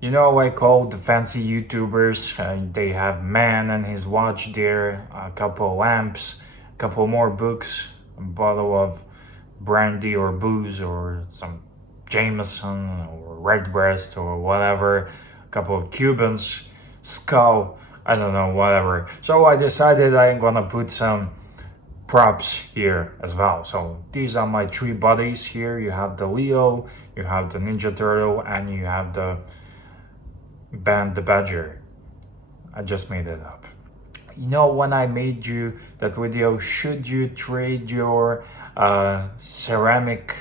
You know, like all the fancy YouTubers, they have man and his watch there, a couple lamps, a couple more books, a bottle of brandy or booze or some Jameson or Redbreast or whatever, a couple of Cubans, skull, I don't know, whatever. So I decided I'm gonna put some props here as well. So these are my three buddies here. You have the Leo, you have the Ninja Turtle, and you have the Band the Badger. I just made it up. You know, when I made you that video, should you trade your ceramic,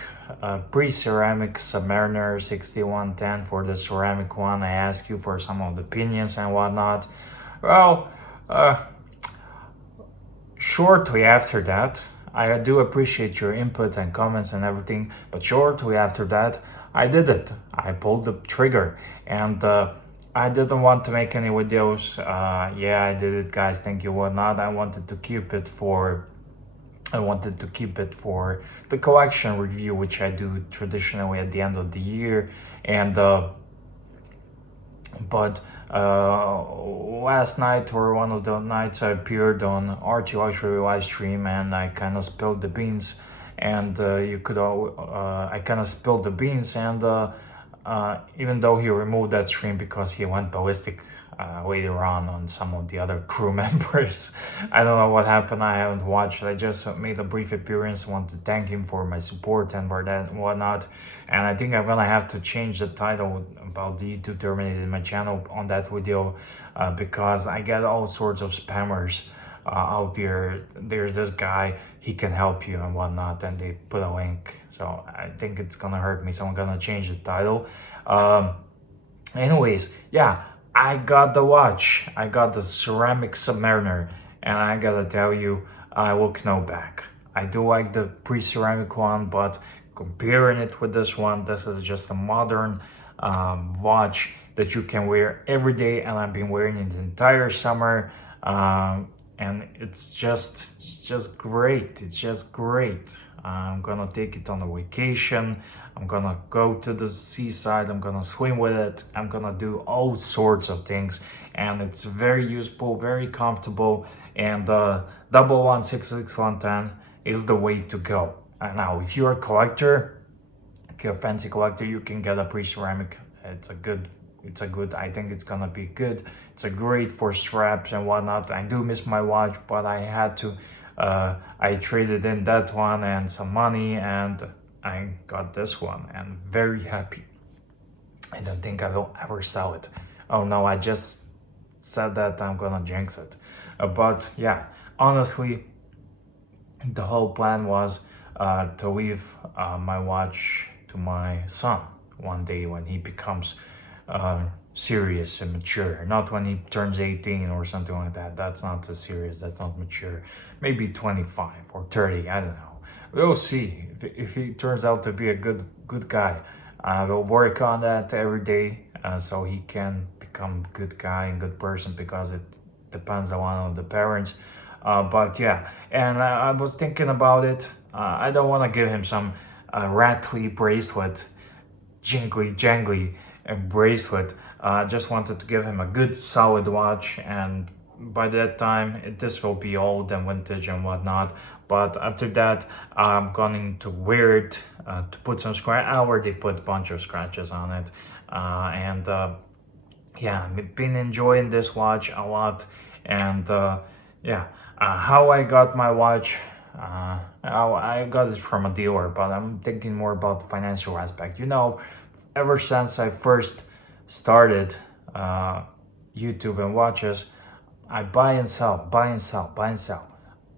pre-ceramic Submariner 6110 for the ceramic one? I asked you for some of the opinions and whatnot. Well, shortly after that, I do appreciate your input and comments and everything, but shortly after that, I did it. I pulled the trigger, and I didn't want to make any videos. Yeah, I did it, guys. Thank you, whatnot. I wanted to keep it for the collection review, which I do traditionally at the end of the year, and but last night or one of the nights I appeared on RT Luxury live stream and I kind of spilled the beans, and I kind of spilled the beans, and even though he removed that stream because he went ballistic later on some of the other crew members. I don't know what happened. I haven't watched. I just made a brief appearance. Want to thank him for my support and for that and whatnot. And I think I'm gonna have to change the title about the YouTube terminated my channel on that video because I get all sorts of spammers out there. There's this guy, he can help you and whatnot, and they put a link. So I think it's gonna hurt me. So I'm gonna change the title. Anyways, yeah. I got the watch. I got the ceramic Submariner, and I gotta tell you, I look no back. I do like the pre-ceramic one, but comparing it with this one, this is just a modern watch that you can wear every day, and I've been wearing it the entire summer, and it's just great. It's just great. I'm gonna take it on a vacation. I'm gonna go to the seaside. I'm gonna swim with it. I'm gonna do all sorts of things, and it's very useful, very comfortable. And 1166110 is the way to go. And now, if you're a collector, if you're a fancy collector, you can get a pre-ceramic. It's a good. I think it's gonna be good. It's a great for straps and whatnot. I do miss my watch, but I had to. I traded in that one and some money, and I got this one, and very happy. I don't think I will ever sell it. Oh no, I just said that I'm gonna jinx it. But yeah, honestly, the whole plan was to leave my watch to my son one day when he becomes serious and mature. Not when he turns 18 or something like that. That's not so serious. That's not mature. Maybe 25 or 30. I don't know. We'll see. If he turns out to be a good guy, I will work on that every day so he can become good guy and good person, because it depends on the parents. But yeah, and I was thinking about it. I don't want to give him some rattly bracelet, jangly bracelet. I just wanted to give him a good solid watch, and by that time this will be old and vintage and whatnot. But after that, I'm going to wear it to put some scratch. I already put a bunch of scratches on it, and yeah, I've been enjoying this watch a lot. And yeah, how I got my watch, I got it from a dealer, but I'm thinking more about the financial aspect. You know, ever since I first started YouTube and watches, I buy and sell, buy and sell, buy and sell.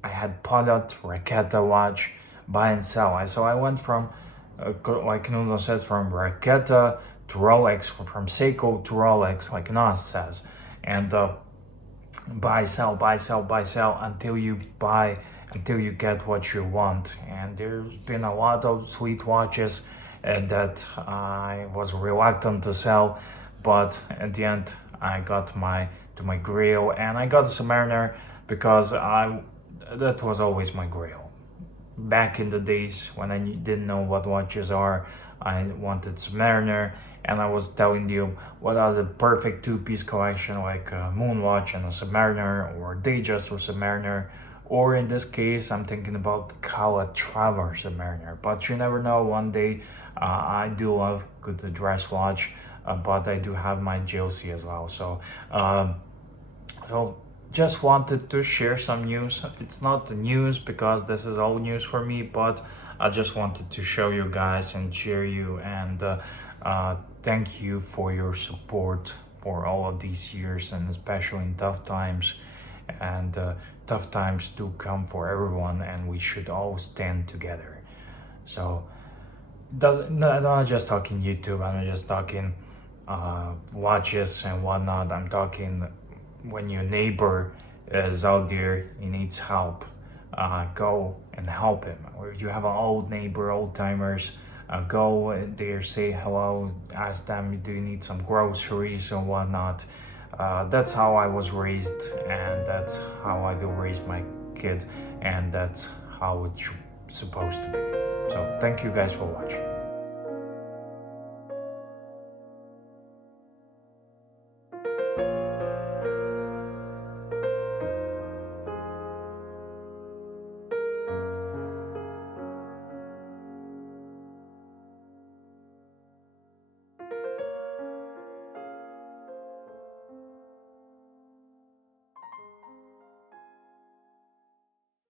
I had Pilot, Raketa watch, buy and sell. So I went from, like Nuno says, from Raketa to Rolex, from Seiko to Rolex, like Nas says. And buy, sell, buy, sell, buy, sell, until you get what you want. And there's been a lot of sweet watches that I was reluctant to sell, but at the end I got to my grail, and I got the Submariner because that was always my grail. Back in the days when I didn't know what watches are, I wanted Submariner, and I was telling you what are the perfect two-piece collection, like a Moonwatch and a Submariner, or Datejust or Submariner, or in this case, I'm thinking about the Calatrava Submariner. But you never know, one day I do love good dress watch, but I do have my GLC as well. So just wanted to share some news. It's not the news because this is all news for me, but I just wanted to show you guys and cheer you, and thank you for your support for all of these years, and especially in tough times. And tough times do come for everyone, and we should all stand together. So I'm not just talking YouTube, I'm not just talking watches and whatnot. I'm talking when your neighbor is out there, he needs help, go and help him. Or if you have an old neighbor, old timers, go there, say hello, ask them, do you need some groceries or whatnot. That's how I was raised, and that's how I will raise my kid, and that's how it's supposed to be. So thank you guys for watching.